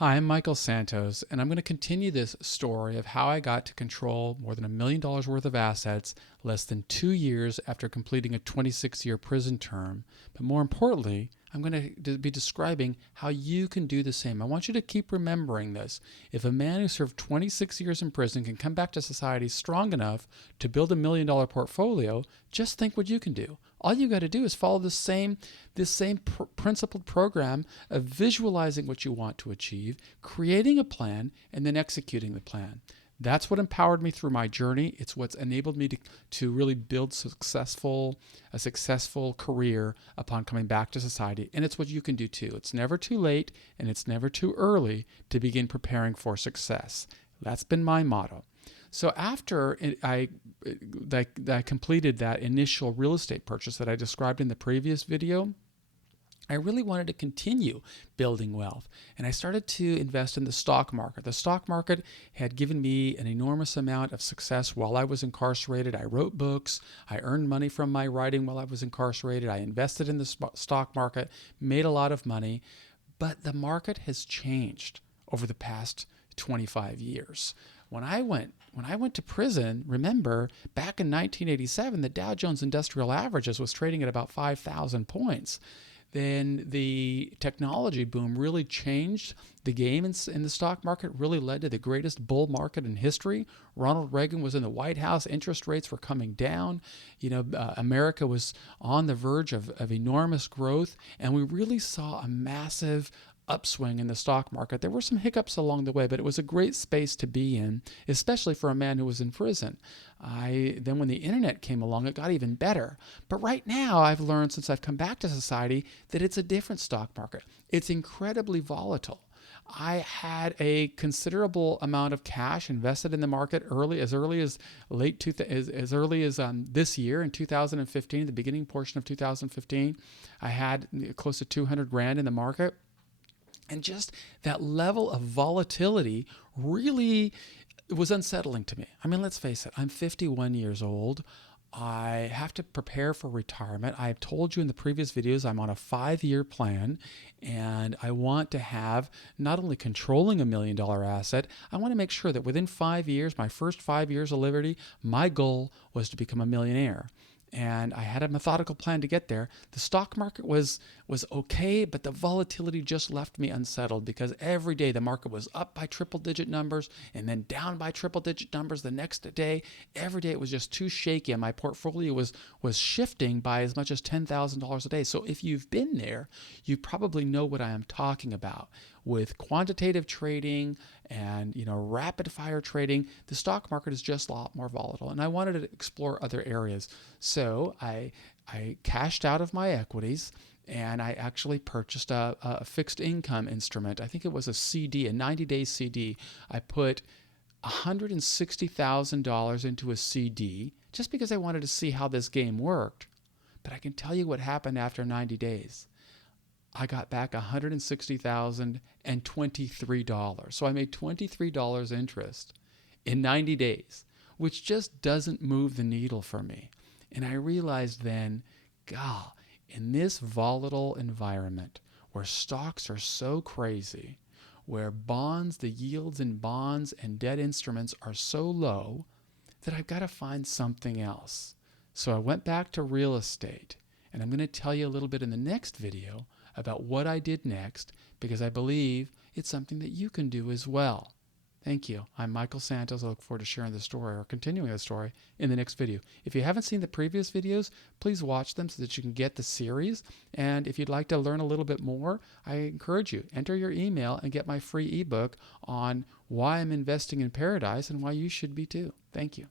Hi, I'm Michael Santos, and I'm going to continue this story of how I got to control more than $1 million worth of assets less than 2 years after completing a 26-year prison term. But more importantly, I'm going to be describing how you can do the same. I want you to keep remembering this. If a man who served 26 years in prison can come back to society strong enough to build $1 million portfolio, just think what you can do. All you got to do is follow this same principled program of visualizing what you want to achieve, creating a plan, and then executing the plan. That's what empowered me through my journey. It's what's enabled me to really build a successful career upon coming back to society. And it's what you can do too. It's never too late and it's never too early to begin preparing for success. That's been my motto. So after I completed that initial real estate purchase that I described in the previous video, I really wanted to continue building wealth. And I started to invest in the stock market. The stock market had given me an enormous amount of success while I was incarcerated. I wrote books. I earned money from my writing while I was incarcerated. I invested in the stock market, made a lot of money. But the market has changed over the past 25 years. When I went to prison, remember, back in 1987, the Dow Jones Industrial Averages was trading at about 5,000 points. Then the technology boom really changed the game in the stock market, really led to the greatest bull market in history. Ronald Reagan was in the White House. Interest rates were coming down. America was on the verge of enormous growth, and we really saw a massive upswing in the stock market. There were some hiccups along the way, but it was a great space to be in, especially for a man who was in prison. Then when the internet came along, it got even better. But right now, I've learned since I've come back to society that it's a different stock market. It's incredibly volatile. I had a considerable amount of cash invested in the market as early as this year in 2015, the beginning portion of 2015. I had close to 200 grand in the market. And just that level of volatility really was unsettling to me. I mean, let's face it, I'm 51 years old. I have to prepare for retirement. I've told you in the previous videos I'm on a 5-year plan, and I want to have not only controlling $1 million asset, I want to make sure that within 5 years, my first 5 years of liberty, my goal was to become a millionaire. And I had a methodical plan to get there. The stock market was okay, but the volatility just left me unsettled because every day the market was up by triple-digit numbers and then down by triple-digit numbers the next day. Every day it was just too shaky, and my portfolio was shifting by as much as $10,000 a day. So if you've been there, you probably know what I am talking about. With quantitative trading and rapid fire trading, the stock market is just a lot more volatile, and I wanted to explore other areas. So I cashed out of my equities, and I actually purchased a fixed income instrument. I think it was a CD, a 90-day CD. I put $160,000 into a CD just because I wanted to see how this game worked. But I can tell you what happened after 90 days. I got back $160,023. So I made $23 interest in 90 days, which just doesn't move the needle for me. And I realized then, God, in this volatile environment where stocks are so crazy, where the yields in bonds and debt instruments are so low, that I've got to find something else. So I went back to real estate, and I'm going to tell you a little bit in the next video about what I did next, because I believe it's something that you can do as well. Thank you. I'm Michael Santos. I look forward to sharing the story or continuing the story in the next video. If you haven't seen the previous videos, please watch them so that you can get the series. And if you'd like to learn a little bit more, I encourage you, enter your email and get my free ebook on why I'm investing in paradise and why you should be too. Thank you.